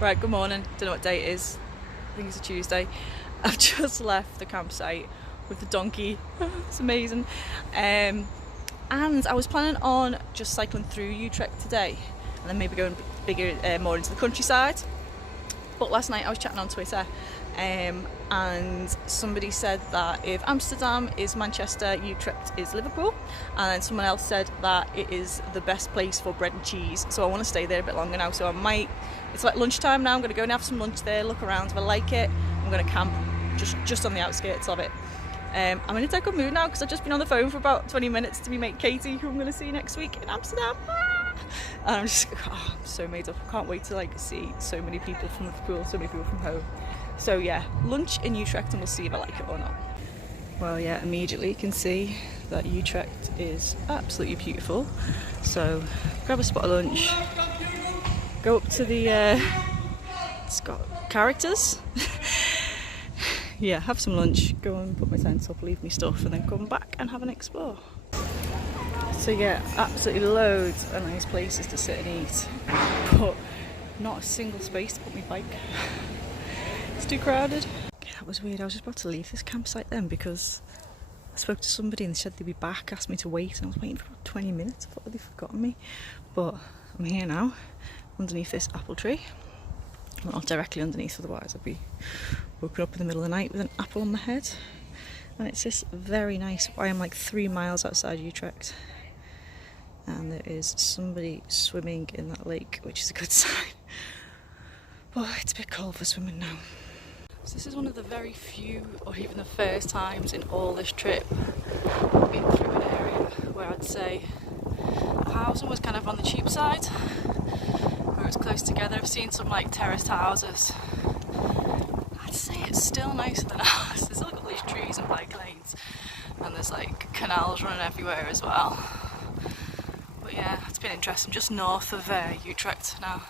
Right, good morning. Don't know what day it is. I think it's a Tuesday. I've just left the campsite with the donkey. It's amazing. And I was planning on just cycling through Utrecht today and then maybe going more into the countryside. But last night I was chatting on Twitter and somebody said that if Amsterdam is Manchester, Utrecht is Liverpool, and then someone else said that it is the best place for bread and cheese. So I want to stay there a bit longer now, so I might, it's like lunchtime now, I'm going to go and have some lunch there, look around. If I like it, I'm going to camp just on the outskirts of it. I'm in a dead good mood now because I've just been on the phone for about 20 minutes to my mate Katie, who I'm going to see next week in Amsterdam. And I'm just, I'm so made up. I can't wait to see so many people from Liverpool, so many people from home. So yeah, lunch in Utrecht and we'll see if I like it or not. Well yeah, immediately you can see that Utrecht is absolutely beautiful. So grab a spot of lunch, go up to the, it's got characters. Yeah, have some lunch, go and put my tent up, leave me stuff, and then come back and have an explore. So yeah, absolutely loads of nice places to sit and eat, but not a single space to put my bike. It's too crowded. Yeah, that was weird. I was just about to leave this campsite then because I spoke to somebody and they said they'd be back, asked me to wait, and I was waiting for about 20 minutes. I thought they'd forgotten me, but I'm here now, underneath this apple tree. Well, not directly underneath, otherwise I'd be woken up in the middle of the night with an apple on my head. And it's this very nice, I am like 3 miles outside Utrecht, and there is somebody swimming in that lake, which is a good sign. But it's a bit cold for swimming now. So this is one of the very few, or even the first times in all this trip I've been through an area where I'd say housing was kind of on the cheap side, where it's close together. I've seen some like terraced houses. I'd say it's still nicer than ours. There's all got these trees and bike lanes, and there's like canals running everywhere as well. But yeah, it's been interesting. Just north of Utrecht now.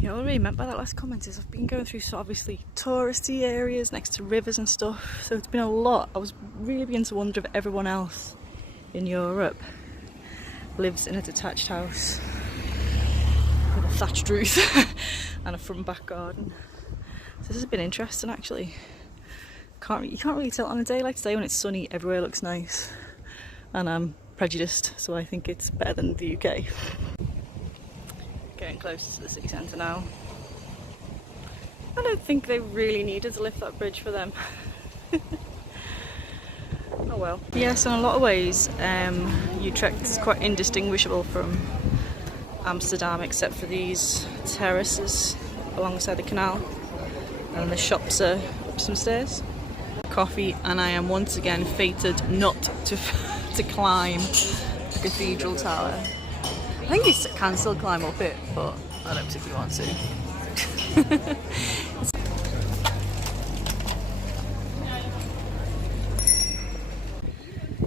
Yeah, all I really meant by that last comment is I've been going through obviously touristy areas next to rivers and stuff, so it's been a lot. I was really beginning to wonder if everyone else in Europe lives in a detached house with a thatched roof and a front back garden. So this has been interesting actually. You can't really tell on a day like today when it's sunny, everywhere looks nice, and I'm prejudiced, so I think it's better than the UK. Getting closer to the city centre now. I don't think they really needed to lift that bridge for them. Oh well. Yes, in a lot of ways Utrecht is quite indistinguishable from Amsterdam, except for these terraces alongside the canal, and the shops are up some stairs. Coffee, and I am once again fated not to climb the cathedral tower. I think you can still climb up it, but I don't particularly want to.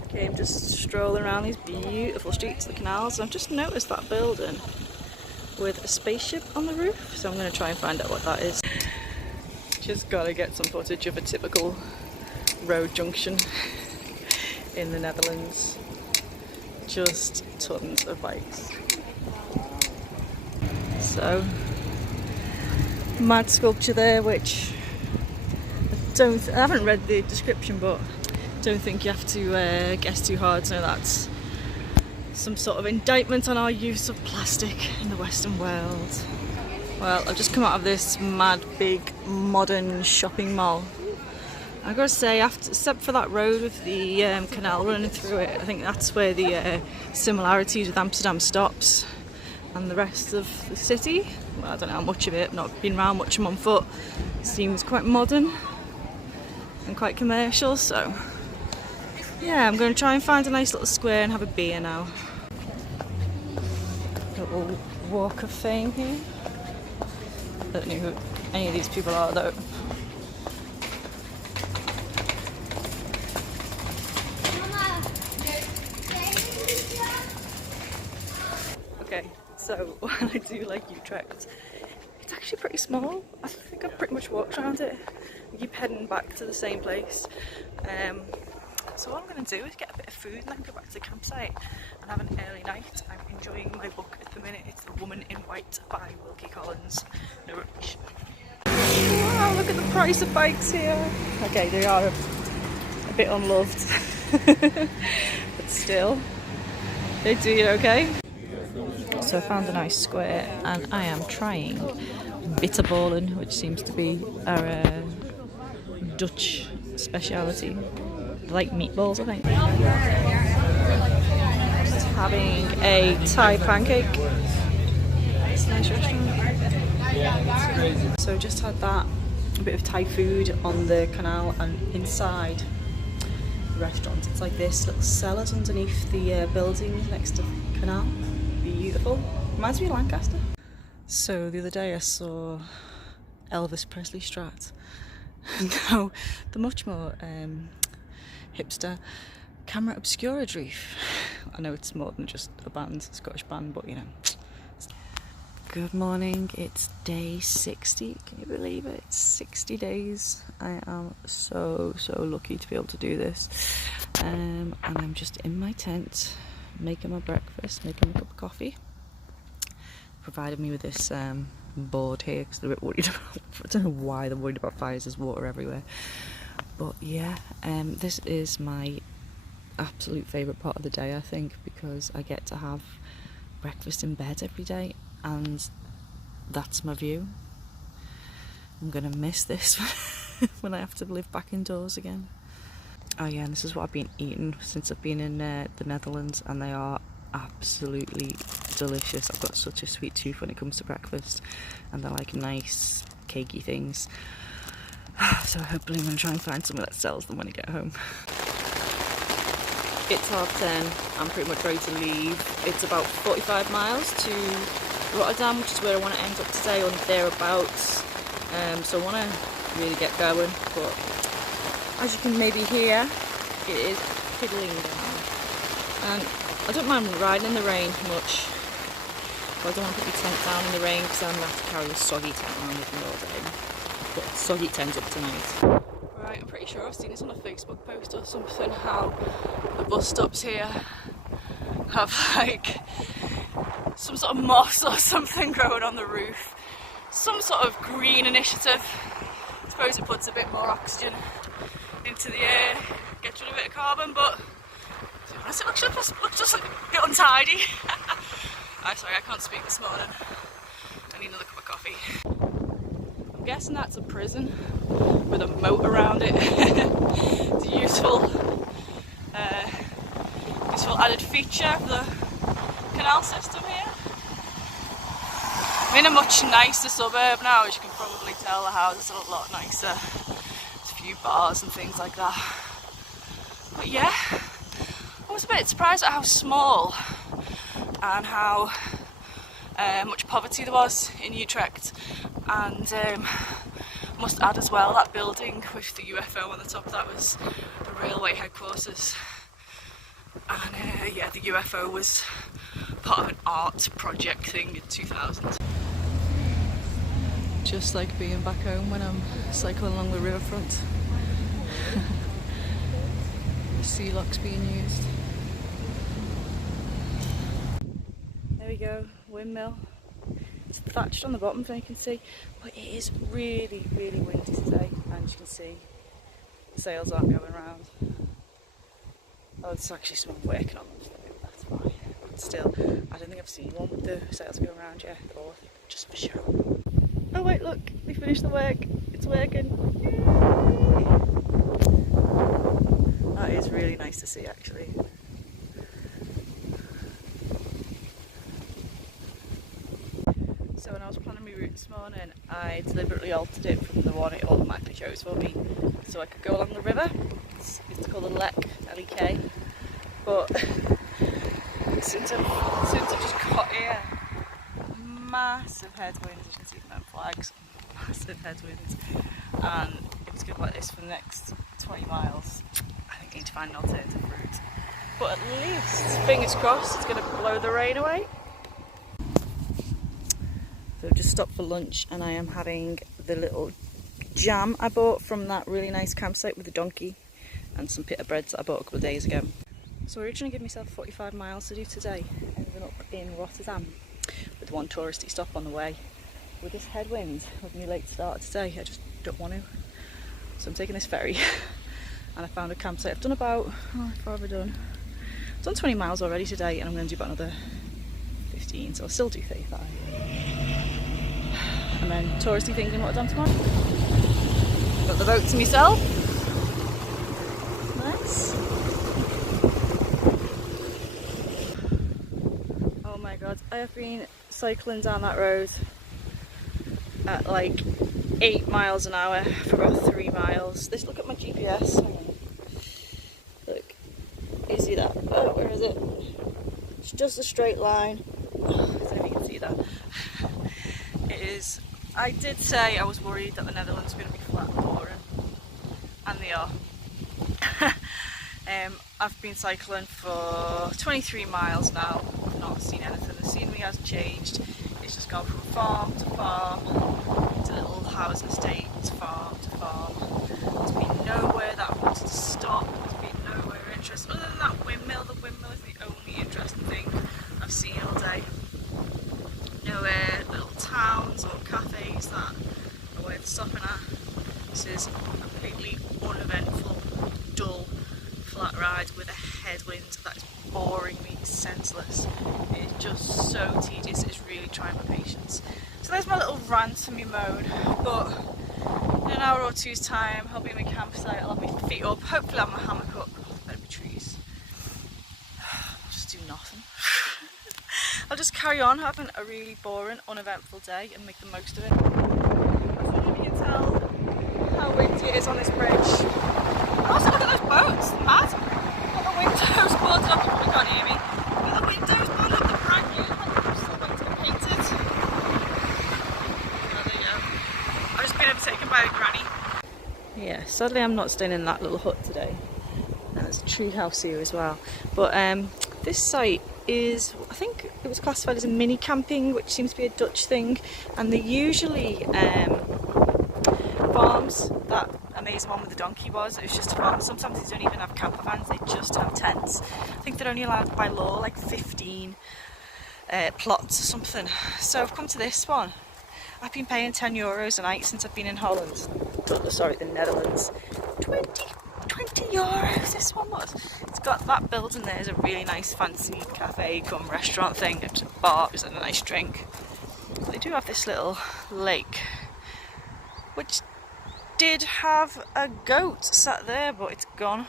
Okay, I'm just strolling around these beautiful streets of the canals, and I've just noticed that building with a spaceship on the roof, so I'm going to try and find out what that is. Just gotta get some footage of a typical road junction in the Netherlands. Just tons of bikes. So, mad sculpture there, which I haven't read the description, but don't think you have to guess too hard to know that's some sort of indictment on our use of plastic in the Western world. Well, I've just come out of this mad big modern shopping mall. I've got to say, except for that road with the canal running through it, I think that's where the similarities with Amsterdam stops. And the rest of the city, well, I don't know how much of it, I've not been around much, I'm on foot, seems quite modern and quite commercial, so yeah, I'm going to try and find a nice little square and have a beer now. Little walk of fame here. I don't know who any of these people are though. Okay, so while I do like Utrecht, it's actually pretty small. I think I've pretty much walked around it. I keep heading back to the same place. So what I'm going to do is get a bit of food and then go back to the campsite and have an early night. I'm enjoying my book at the minute. It's The Woman in White by Wilkie Collins. No rubbish. Wow, look at the price of bikes here. Okay, they are a bit unloved, but still, they do you okay. So I found a nice square and I am trying bitterballen, which seems to be our Dutch speciality. Like meatballs, I think. Just having a Thai pancake. It's a nice restaurant. So just had that, a bit of Thai food on the canal, and inside the restaurant it's like this, little cellars underneath the building next to the canal. Beautiful. Reminds me of Lancaster. So the other day I saw Elvis Presley Strat. Now the much more hipster Camera Obscura Reef. I know it's more than just a band, a Scottish band, but you know. Good morning, it's day 60, can you believe it? It's 60 days. I am so lucky to be able to do this. And I'm just in my tent, making my breakfast, making a cup of coffee. Provided me with this board here because they're a bit worried about, I don't know why they're worried about fires, there's water everywhere. But yeah, this is my absolute favourite part of the day, I think, because I get to have breakfast in bed every day and that's my view. I'm gonna miss this when I have to live back indoors again. Oh yeah, and this is what I've been eating since I've been in the Netherlands, and they are absolutely delicious. I've got such a sweet tooth when it comes to breakfast, and they're like nice cakey things. So hopefully I'm going to try and find somewhere that sells them when I get home. It's 10:30, I'm pretty much ready to leave. It's about 45 miles to Rotterdam, which is where I want to end up today, or thereabouts. So I want to really get going, but as you can maybe hear, it is piddling down. And I don't mind riding in the rain much, but I don't want to put my tent down in the rain because I'm going to have to carry a soggy tent around with me all day. But soggy tent up tonight. Right, I'm pretty sure I've seen this on a Facebook post or something, how the bus stops here have like some sort of moss or something growing on the roof. Some sort of green initiative. I suppose it puts a bit more oxygen into the air, gets rid of a bit of carbon, but to be honest, it looks just like a bit untidy. I'm sorry, I can't speak this morning. I need another cup of coffee. I'm guessing that's a prison with a moat around it. It's a useful added feature of the canal system here. I'm in a much nicer suburb now, as you can probably tell. The houses are a lot nicer. There's a few bars and things like that. But yeah, I was a bit surprised at how small and how much poverty there was in Utrecht. And must add as well, that building with the UFO on the top, that was the railway headquarters. And yeah, the UFO was part of an art project thing in 2000. Just like being back home when I'm cycling along the riverfront. The sea lock's being used. There we go, windmill. It's thatched on the bottom, so you can see, but it is really windy today, and you can see the sails aren't going around. Oh, there's actually someone working on them, so that's fine. But still, I don't think I've seen one with the sails going around yet, or just for show. Oh wait, look, they finished the work. It's working. Yay! That is really nice to see, actually. So when I was planning my route this morning, I deliberately altered it from the one it automatically chose for me, so I could go along the river. It's called the Lek, L-E-K. But since I've just got here, massive headwinds, you can see from them flags, massive headwinds, and if it's going to be like this for the next 20 miles, I think I need to find an alternative route. But at least, fingers crossed, it's going to blow the rain away. So I've just stopped for lunch and I am having the little jam I bought from that really nice campsite with the donkey, and some pita breads that I bought a couple of days ago. So I originally gave myself 45 miles to do today, ending up in Rotterdam, with one touristy stop on the way. With this headwind, with my late start today, I just don't want to. So I'm taking this ferry and I found a campsite. I've done about, how far have I done? I've done 20 miles already today and I'm going to do about another 15, so I'll still do 35. And then touristy things and what I've done tomorrow. Got the boat to myself. Nice. Oh my god, I have been cycling down that road at like 8 miles an hour for about 3 miles. Let's look at my GPS. Hang on. Look, you see that? Oh, where is it? It's just a straight line. Oh, I don't know if you can see that. It is. I did say I was worried that the Netherlands were going to be flat and boring, and they are. I've been cycling for 23 miles now. I've not seen anything. The scenery hasn't changed. It's just gone from farm to farm, to little housing estates, farm to farm. There's been nowhere that I wanted to stop. There's been nowhere interesting other than that windmill. The windmill is the only interesting thing I've seen all day. Nowhere little towns or cafes that are worth stopping at. This is a completely uneventful, dull, flat ride with a headwind that is boring me senseless. It is just so tedious. It's really trying my patience. So there's my little rant and my moan, but in an hour or two's time I'll be in my campsite, I'll have my feet up, hopefully I'll have my hammock up. Oh, there better be trees. I'll just do nothing. I'll just carry on having a really boring, uneventful day and make the most of it. I don't know if you can tell how windy it is on this bridge. And also look at those boats, they're mad. Got the windows boarded up, you probably can't hear me. Got the windows boarded up, they're brand new, they're still waiting to get painted. Oh, there you go. I've just been overtaken by a granny. Yeah, sadly I'm not staying in that little hut today. And there's a tree house here as well. But this site is, I think it was classified as a mini camping, which seems to be a Dutch thing, and they usually farms. That amazing one with the donkey was, it was just a farm. Sometimes they don't even have camper vans, they just have tents. I think they're only allowed by law like 15 plots or something. So I've come to this one. I've been paying €10 a night since I've been in Holland. Sorry, the Netherlands. 20 euros this one was. It's got that building there is a really nice fancy cafe cum restaurant thing. It's a bar, it's a nice drink. They do have this little lake which did have a goat sat there, but it's gone.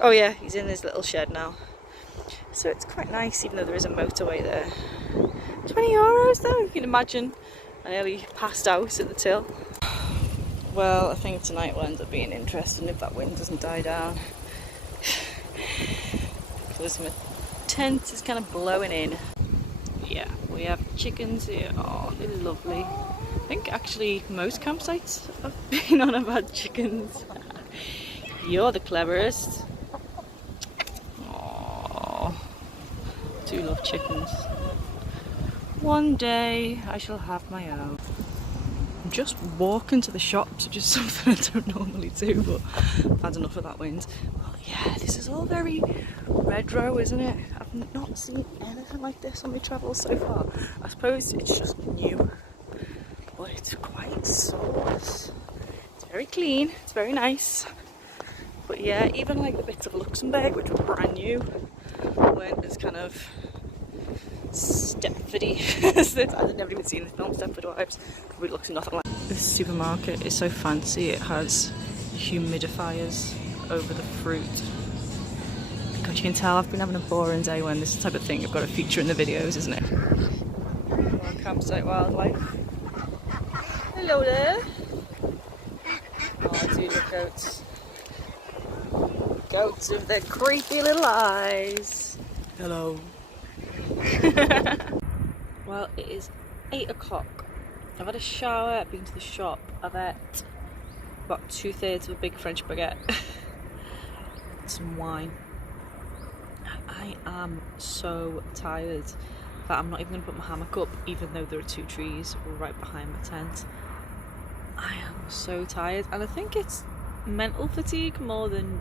Oh yeah, he's in his little shed now. So it's quite nice, even though there is a motorway there. 20 euros though, you can imagine. I nearly passed out at the till. Well, I think tonight will end up being interesting if that wind doesn't die down. Because my tent is kind of blowing in. Yeah, we have chickens here. Oh, they're lovely. I think actually most campsites I've been on have had chickens. You're the cleverest. Oh, I do love chickens. One day I shall have my own. I'm just walking to the shops, which is something I don't normally do, but I've had enough of that wind. Oh yeah, this is all very retro, isn't it? I've not seen anything like this on my travels so far. I suppose it's just new, but it's quite sauce. It's very clean, it's very nice. But yeah, even like the bits of Luxembourg, which were brand new, weren't as kind of Stepfordy. I've never even seen the film Stepford Wives. Probably looks nothing like. This supermarket is so fancy. It has humidifiers over the fruit. God, you can tell I've been having a boring day when this type of thing I've got to feature in the videos, isn't it? Our campsite wildlife. Hello there. Oh, I do love goats. Goats with their creepy little eyes. Hello. Well, it is 8 o'clock. I've had a shower, I've been to the shop, I've ate about 2/3 of a big French baguette. Some wine. I am so tired that I'm not even going to put my hammock up, even though there are 2 trees right behind my tent. I am so tired, and I think it's mental fatigue more than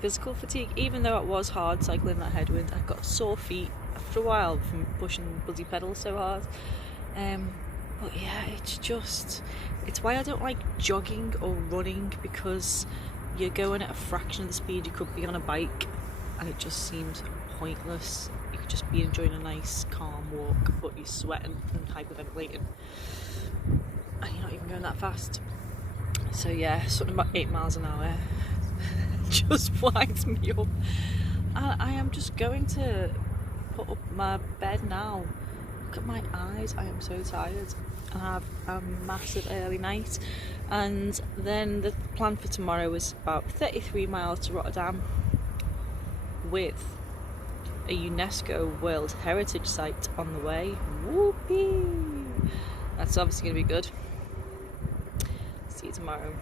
physical fatigue. Even though it was hard cycling that headwind, I've got sore feet, I after a while from pushing the bloody pedal so hard. But yeah, it's why I don't like jogging or running, because you're going at a fraction of the speed you could be on a bike, and it just seems pointless. You could just be enjoying a nice calm walk, but you're sweating and hyperventilating and you're not even going that fast. So yeah, something about 8 miles an hour just winds me up. I am just going to put up my bed now. Look at my eyes, I am so tired. I have a massive early night, and then the plan for tomorrow is about 33 miles to Rotterdam with a UNESCO World Heritage Site on the way. Whoopee! That's obviously going to be good. See you tomorrow.